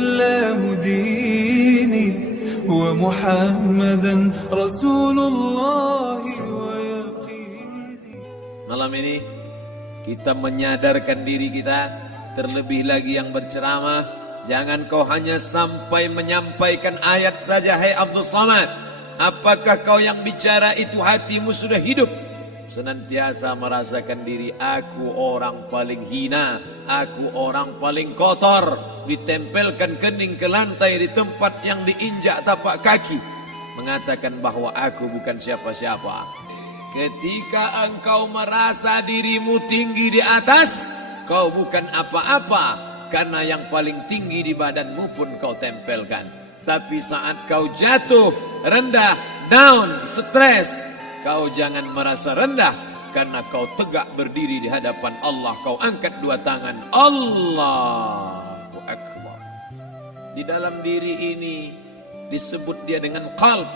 الإسلام ديني ومحمدا رسول الله ويقيني. Malam ini kita menyadarkan diri kita, terlebih lagi yang berceramah, jangan kau hanya sampai menyampaikan ayat saja. Hai Abdul Samad, apakah kau yang bicara itu hatimu sudah hidup? Senantiasa merasakan diri, aku orang paling hina, aku orang paling kotor, ditempelkan kening ke lantai di tempat yang diinjak tapak kaki, mengatakan bahwa aku bukan siapa-siapa. Ketika engkau merasa dirimu tinggi di atas, kau bukan apa-apa, karena yang paling tinggi di badanmu pun kau tempelkan. Tapi saat kau jatuh, rendah, down, stres, kau jangan merasa rendah, karena kau tegak berdiri di hadapan Allah. Kau angkat dua tangan, Allahu Akbar. Di dalam diri ini disebut dia dengan qalb.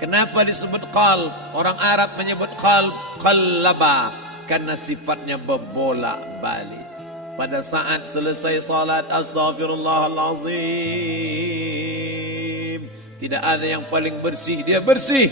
Kenapa disebut qalb? Orang Arab menyebut qalb qallaba, karena sifatnya berbolak-balik. Pada saat selesai salat, astaghfirullahalazim, tidak ada yang paling bersih, dia bersih.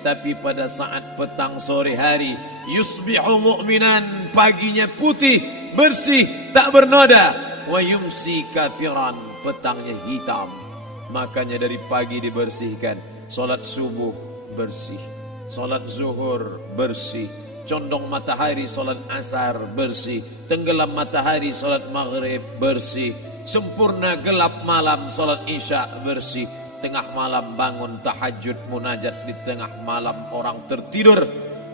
Tapi pada saat petang sore hari, yusbihu mu'minan, paginya putih, bersih, tak bernoda. Wa yumsi kafiran, petangnya hitam. Makanya dari pagi dibersihkan. Salat subuh bersih, salat zuhur bersih, condong matahari salat asar bersih, tenggelam matahari salat maghrib bersih, sempurna gelap malam salat isya bersih, tengah malam bangun tahajud munajat di tengah malam orang tertidur.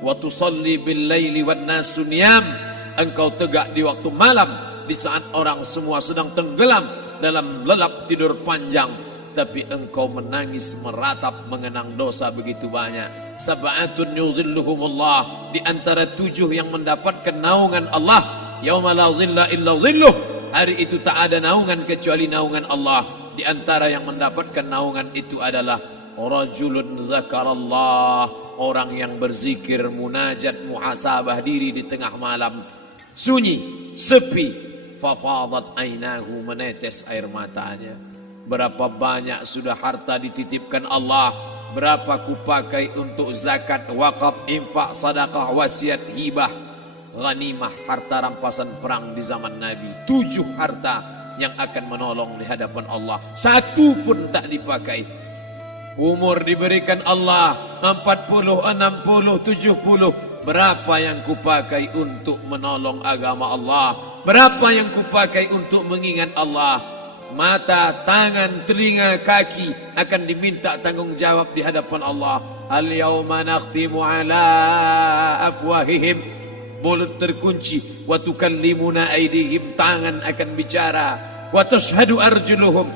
Wa tusalli bil laili wan nasu niyam, engkau tegak di waktu malam di saat orang semua sedang tenggelam dalam lelap tidur panjang, tapi engkau menangis meratap mengenang dosa begitu banyak. Sab'atun yuzilluhumullah, di antara 7 yang mendapatkan naungan Allah. Yauma la zilla illa zilluh, hari itu tak ada naungan kecuali naungan Allah. Di antara yang mendapatkan naungan itu adalah rajulun zakarallah, orang yang berzikir, munajat, muhasabah diri di tengah malam, sunyi, sepi, fafadat ainahu, menetes air matanya. Berapa banyak sudah harta dititipkan Allah, berapa kupakai untuk zakat, wakaf, infak, sedekah, wasiat, hibah, ghanimah, harta rampasan perang di zaman Nabi. 7 harta yang akan menolong di hadapan Allah, 1 pun tak dipakai. Umur diberikan Allah 40, 60, 70. Berapa yang kupakai untuk menolong agama Allah? Berapa yang kupakai untuk mengingat Allah? Mata, tangan, telinga, kaki akan diminta tanggung jawab di hadapan Allah. Al-yawma nakhtimu ala afwahihim, mulut terkunci. Wa tukallimuna aydihim, tangan akan bicara. Wa tashhadu arjuluhum,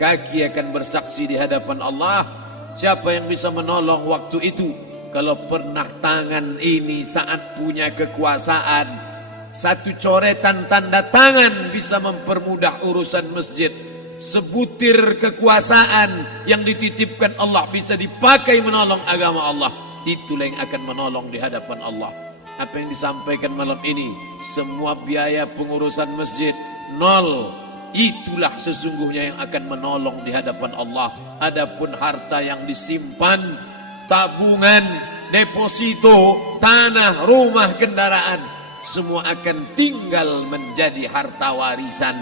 kaki akan bersaksi di hadapan Allah. Siapa yang bisa menolong waktu itu? Kalau pernah tangan ini saat punya kekuasaan, 1 coretan tanda tangan bisa mempermudah urusan masjid. Sebutir kekuasaan yang dititipkan Allah bisa dipakai menolong agama Allah. Itulah yang akan menolong di hadapan Allah. Apa yang disampaikan malam ini, semua biaya pengurusan masjid 0. Itulah sesungguhnya yang akan menolong di hadapan Allah. Adapun harta yang disimpan, tabungan, deposito, tanah, rumah, kendaraan, semua akan tinggal menjadi harta warisan.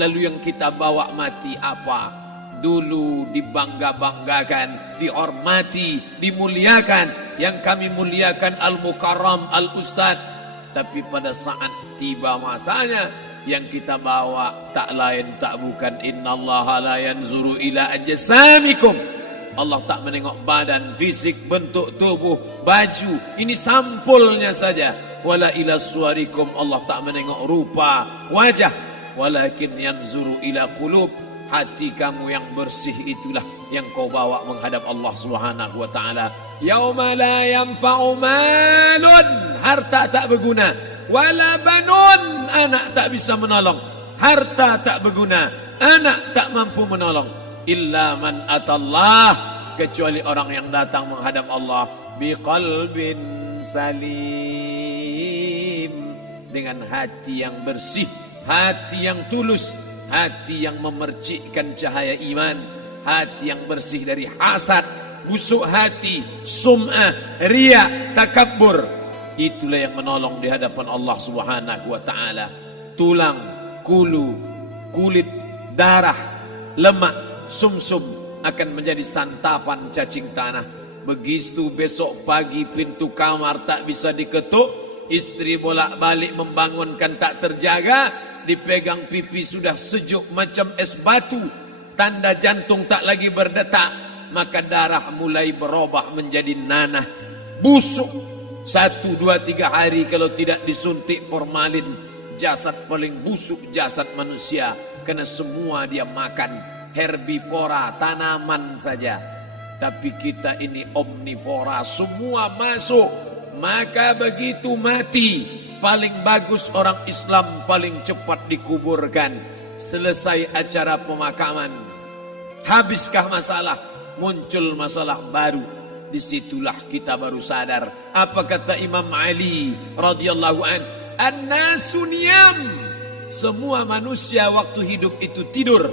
Lalu yang kita bawa mati apa? Dulu dibangga-banggakan, dihormati, dimuliakan. Yang kami muliakan Al-Mukarram, Al-Ustad. Tapi pada saat tiba masanya, yang kita bawa tak lain tak bukan innallaha la yanzuru ila ajsamikum. Allah tak menengok badan, fisik, bentuk tubuh, baju. Ini sampulnya saja. Wala ila suwarikum, Allah tak menengok rupa, wajah. Walakin yanzuru ila qulub, hati kamu yang bersih itulah yang kau bawa menghadap Allah Subhanahu wa taala. Yauma la yanfa'u malun, harta tak berguna. Wala banun, anak tak bisa menolong. Harta tak berguna, anak tak mampu menolong. Illa man atallah, kecuali orang yang datang menghadap Allah biqalbin salim, dengan hati yang bersih, hati yang tulus, hati yang memercikkan cahaya iman, hati yang bersih dari hasad, busuk hati, sum'ah, riya, takabbur. Itulah yang menolong di hadapan Allah Subhanahu wa taala. Tulang, kulu, kulit, darah, lemak, sumsum akan menjadi santapan cacing tanah. Begitu besok pagi pintu kamar tak bisa diketuk, istri bolak-balik membangunkan tak terjaga, dipegang pipi sudah sejuk macam es batu, tanda jantung tak lagi berdetak, maka darah mulai berubah menjadi nanah, busuk. 1, 2, 3 hari kalau tidak disuntik formalin, jasad paling busuk jasad manusia, karena semua dia makan herbivora, tanaman saja. Tapi kita ini omnivora, semua masuk. Maka begitu mati, paling bagus orang Islam paling cepat dikuburkan. Selesai acara pemakaman, habiskah masalah, muncul masalah baru. Disitulah kita baru sadar. Apa kata Imam Ali radhiyallahu an? An-nasu niyam. Semua manusia waktu hidup itu tidur.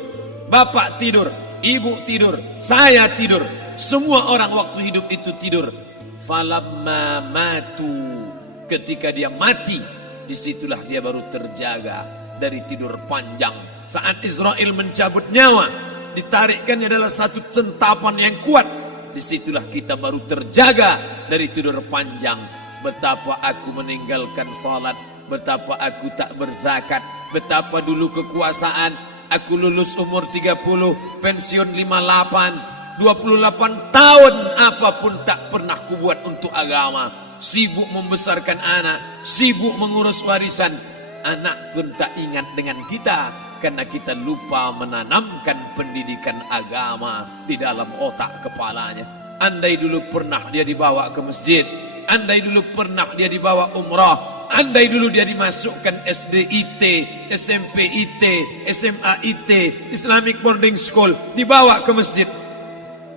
Bapak tidur, ibu tidur, saya tidur. Semua orang waktu hidup itu tidur. Falamma matu, ketika dia mati, disitulah dia baru terjaga dari tidur panjang. Saat Israel mencabut nyawa, ditarikkannya adalah satu centapan yang kuat. Disitulah kita baru terjaga dari tidur panjang. Betapa aku meninggalkan salat, betapa aku tak berzakat, betapa dulu kekuasaan. Aku lulus umur 30, pensiun 58, 28 tahun apapun tak pernah kubuat untuk agama. Sibuk membesarkan anak, sibuk mengurus warisan. Anak pun tak ingat dengan kita, karena kita lupa menanamkan pendidikan agama di dalam otak kepalanya. Andai dulu pernah dia dibawa ke masjid, andai dulu pernah dia dibawa umrah, andai dulu dia dimasukkan SD IT, SMP IT, SMA IT, Islamic Boarding School, dibawa ke masjid,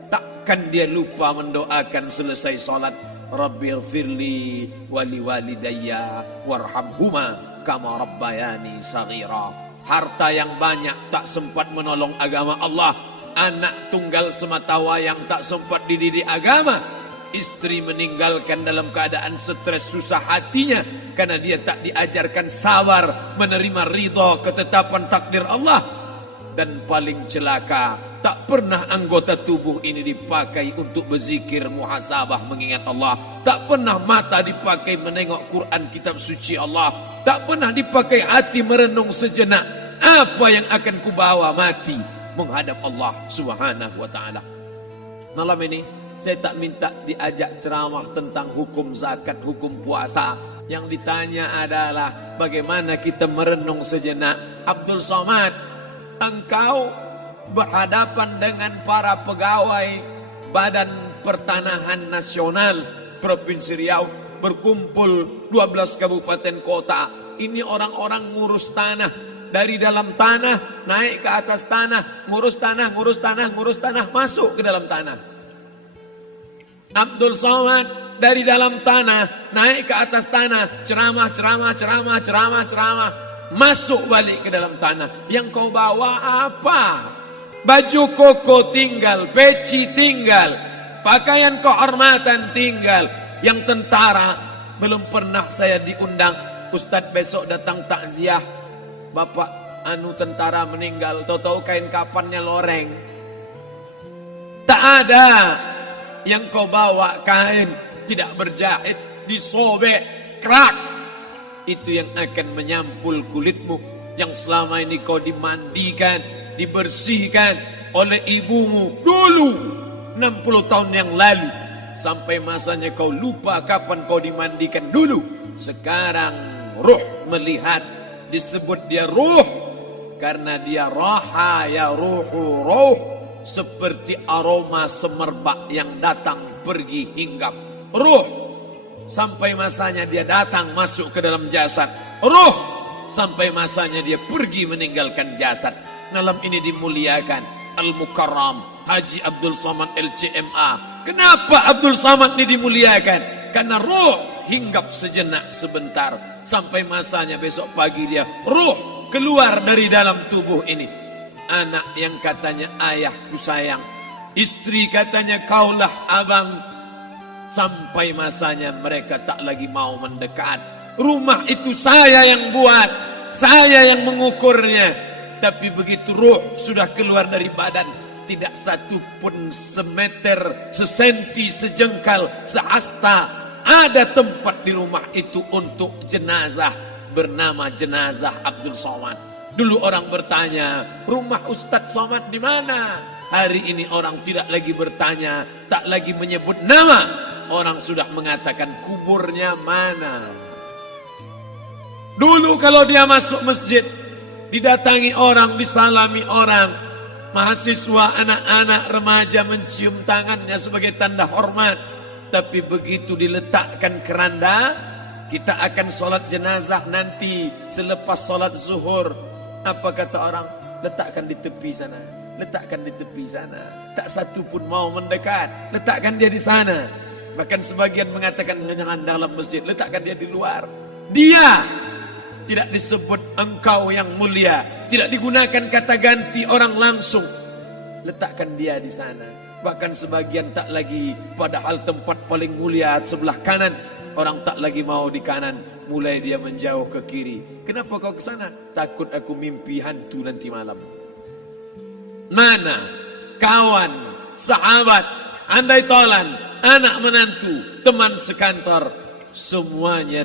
takkan dia lupa mendoakan selesai sholat, Rabbighfirli wali walidayya warhamhuma kama rabbayani saghira. Harta yang banyak tak sempat menolong agama Allah. Anak tunggal semata wayang tak sempat dididik agama. Istri meninggalkan dalam keadaan stres susah hatinya karena dia tak diajarkan sabar menerima ridha ketetapan takdir Allah. Dan paling celaka, tak pernah anggota tubuh ini dipakai untuk berzikir, muhasabah, mengingat Allah. Tak pernah mata dipakai menengok Quran, kitab suci Allah. Tak pernah dipakai hati merenung sejenak, apa yang akan kubawa mati menghadap Allah Subhanahu wa taala. Malam ini saya tak minta diajak ceramah tentang hukum zakat, hukum puasa. Yang ditanya adalah bagaimana kita merenung sejenak. Abdul Somad, engkau berhadapan dengan para pegawai Badan Pertanahan Nasional Provinsi Riau, berkumpul 12 kabupaten kota. Ini orang-orang ngurus tanah, dari dalam tanah naik ke atas tanah, ngurus tanah, ngurus tanah, ngurus tanah, masuk ke dalam tanah. Abdul Somad dari dalam tanah naik ke atas tanah, ceramah, ceramah, ceramah, ceramah, ceramah, masuk balik ke dalam tanah. Yang kau bawa apa? Baju koko tinggal, peci tinggal, pakaian kehormatan tinggal. Yang tentara belum pernah saya diundang. Ustadz besok datang takziah, bapak tentara meninggal, tahu-tahu kain kafannya loreng. Tak ada. Yang kau bawa kain tidak berjahit, disobek, kerak. Itu yang akan menyampul kulitmu, yang selama ini kau dimandikan, dibersihkan oleh ibumu dulu 60 tahun yang lalu. Sampai masanya kau lupa kapan kau dimandikan dulu. Sekarang ruh melihat, disebut dia ruh karena dia raha ya ruhu ruh, seperti aroma semerbak yang datang pergi hinggap. Ruh sampai masanya dia datang masuk ke dalam jasad. Ruh sampai masanya dia pergi meninggalkan jasad. Malam ini dimuliakan Al-Mukarram Haji Abdul Somad LCMA. Kenapa Abdul Somad ini dimuliakan? Karena ruh hinggap sejenak sebentar, sampai masanya besok pagi dia ruh keluar dari dalam tubuh ini. Anak yang katanya ayahku sayang, istri katanya kaulah abang. Sampai masanya mereka tak lagi mau mendekat. Rumah itu saya yang buat, saya yang mengukurnya. Tapi begitu ruh sudah keluar dari badan, tidak satu pun semeter, sesenti, sejengkal, sehasta ada tempat di rumah itu untuk jenazah bernama jenazah Abdul Somad. Dulu orang bertanya, rumah Ustadz Somad di mana? Hari ini orang tidak lagi bertanya, tak lagi menyebut nama. Orang sudah mengatakan kuburnya mana. Dulu kalau dia masuk masjid, didatangi orang, disalami orang, mahasiswa, anak-anak, remaja mencium tangannya sebagai tanda hormat. Tapi begitu diletakkan keranda, kita akan sholat jenazah nanti selepas sholat zuhur. Apa kata orang? Letakkan di tepi sana, letakkan di tepi sana. Tak satu pun mau mendekat, letakkan dia di sana. Bahkan sebagian mengatakan jangan dalam masjid, letakkan dia di luar. Dia tidak disebut engkau yang mulia, tidak digunakan kata ganti orang langsung. Letakkan dia di sana. Bahkan sebagian tak lagi, padahal tempat paling mulia sebelah kanan, orang tak lagi mau di kanan, mulai dia menjauh ke kiri. Kenapa kau ke sana? Takut aku mimpi hantu nanti malam. Mana kawan, sahabat, andai tolan, anak menantu, teman sekantor, semuanya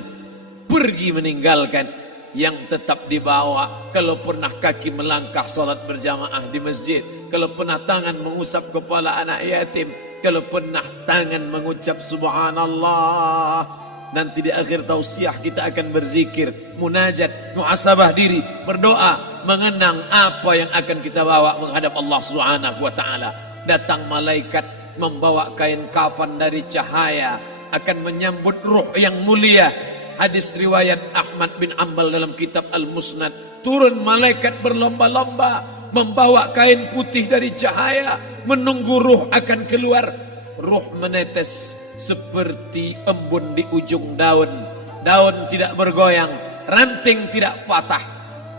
pergi meninggalkan. Yang tetap dibawa, kalau pernah kaki melangkah sholat berjamaah di masjid, kalau pernah tangan mengusap kepala anak yatim, kalau pernah tangan mengucap subhanallah. Nanti di akhir tausiah kita akan berzikir, munajat, muhasabah diri, berdoa, mengenang apa yang akan kita bawa menghadap Allah Subhanahu wa taala. Datang malaikat membawa kain kafan dari cahaya, akan menyambut ruh yang mulia. Hadis riwayat Ahmad bin Ambal dalam kitab Al-Musnad, turun malaikat berlomba-lomba membawa kain putih dari cahaya, menunggu ruh akan keluar. Ruh menetes seperti embun di ujung daun. Daun tidak bergoyang, ranting tidak patah.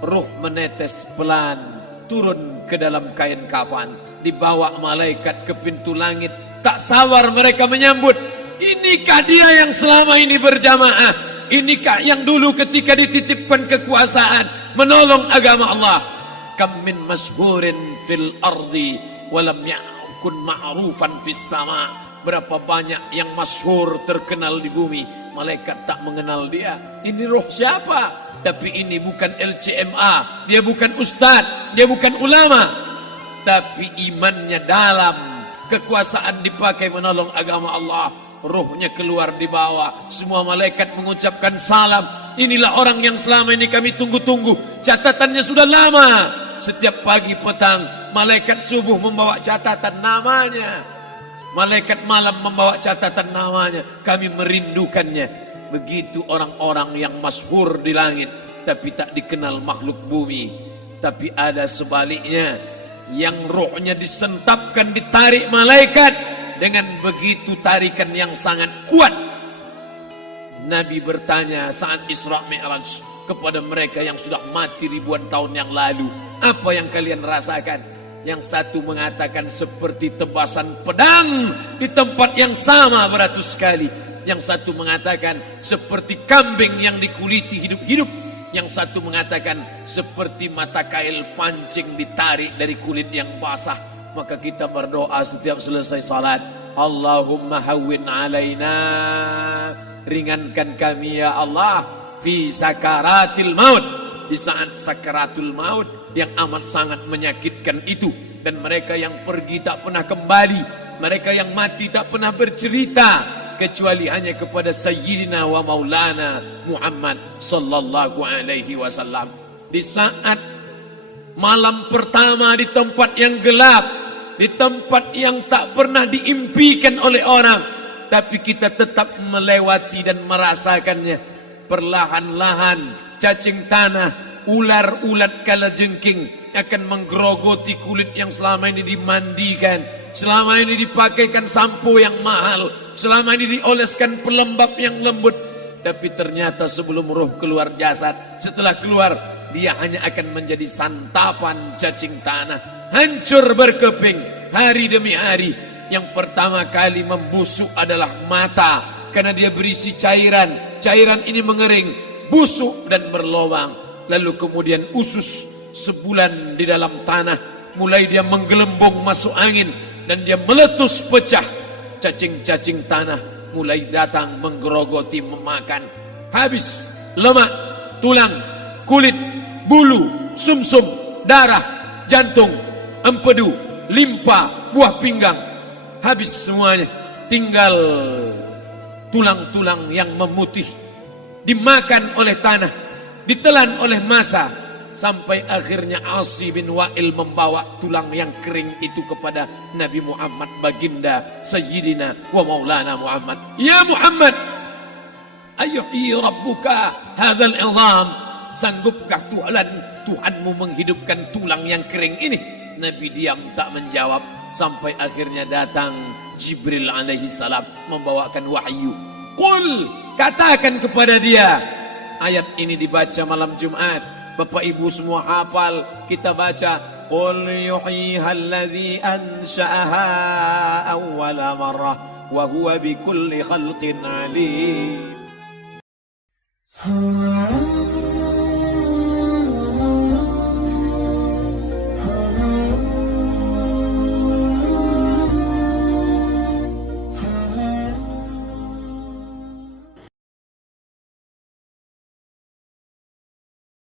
Ruh menetes pelan turun ke dalam kain kafan, dibawa malaikat ke pintu langit. Tak sabar mereka menyambut. Inikah dia yang selama ini berjamaah? Inikah yang dulu ketika dititipkan kekuasaan menolong agama Allah? Kam min masyhurin fil ardi walam yakun ma'rufan fis sama. Berapa banyak yang masyhur terkenal di bumi, malaikat tak mengenal dia. Ini roh siapa? Tapi ini bukan LCMA, dia bukan ustadz, dia bukan ulama, tapi imannya dalam, kekuasaan dipakai menolong agama Allah. Ruhnya keluar di bawah, semua malaikat mengucapkan salam. Inilah orang yang selama ini kami tunggu-tunggu. Catatannya sudah lama. Setiap pagi petang, malaikat subuh membawa catatan namanya, malaikat malam membawa catatan namanya. Kami merindukannya. Begitu orang-orang yang masyhur di langit, tapi tak dikenal makhluk bumi. Tapi ada sebaliknya, yang rohnya disentapkan, ditarik malaikat dengan begitu tarikan yang sangat kuat. Nabi bertanya saat Isra Mi'raj kepada mereka yang sudah mati ribuan tahun yang lalu, apa yang kalian rasakan? Yang satu mengatakan seperti tebasan pedang di tempat yang sama beratus kali. Yang satu mengatakan seperti kambing yang dikuliti hidup-hidup. Yang satu mengatakan seperti mata kail pancing ditarik dari kulit yang basah. Maka kita berdoa setiap selesai salat, Allahumma hawwin alaina, ringankan kami ya Allah, fi sakaratil maut, di saat sakaratul maut yang amat sangat menyakitkan itu. Dan mereka yang pergi tak pernah kembali, mereka yang mati tak pernah bercerita, kecuali hanya kepada Sayyidina wa Maulana Muhammad sallallahu alaihi wasallam. Di saat malam pertama di tempat yang gelap, di tempat yang tak pernah diimpikan oleh orang, tapi kita tetap melewati dan merasakannya. Perlahan-lahan cacing tanah, ular-ulat kalajengking akan menggerogoti kulit yang selama ini dimandikan, selama ini dipakaikan sampo yang mahal, selama ini dioleskan pelembab yang lembut. Tapi ternyata sebelum roh keluar jasad, setelah keluar dia hanya akan menjadi santapan cacing tanah, hancur berkeping hari demi hari. Yang pertama kali membusuk adalah mata, karena dia berisi cairan. Cairan ini mengering, busuk dan berlubang. Lalu kemudian usus sebulan di dalam tanah, mulai dia menggelembung masuk angin dan dia meletus pecah. Cacing-cacing tanah mulai datang menggerogoti, memakan. Habis lemak, tulang, kulit, bulu, sumsum, darah, jantung, empedu, limpa, buah pinggang. Habis semuanya, tinggal tulang-tulang yang memutih, dimakan oleh tanah, ditelan oleh massa, sampai akhirnya Asi bin Wa'il membawa tulang yang kering itu kepada Nabi Muhammad, baginda Sayyidina wa Maulana Muhammad. Ya Muhammad, ayyuhi rabbuka hadzal izam, sanggupkah Tuhanmu menghidupkan tulang yang kering ini? Nabi diam tak menjawab, sampai akhirnya datang Jibril alaihi salam membawakan wahyu. Qul, katakan kepada dia. Ayat ini dibaca malam Jumat. Bapak Ibu semua hafal, kita baca. Qul yuhyiha allazi ansha'aha awwala marrah wa huwa bikulli khalqin alim.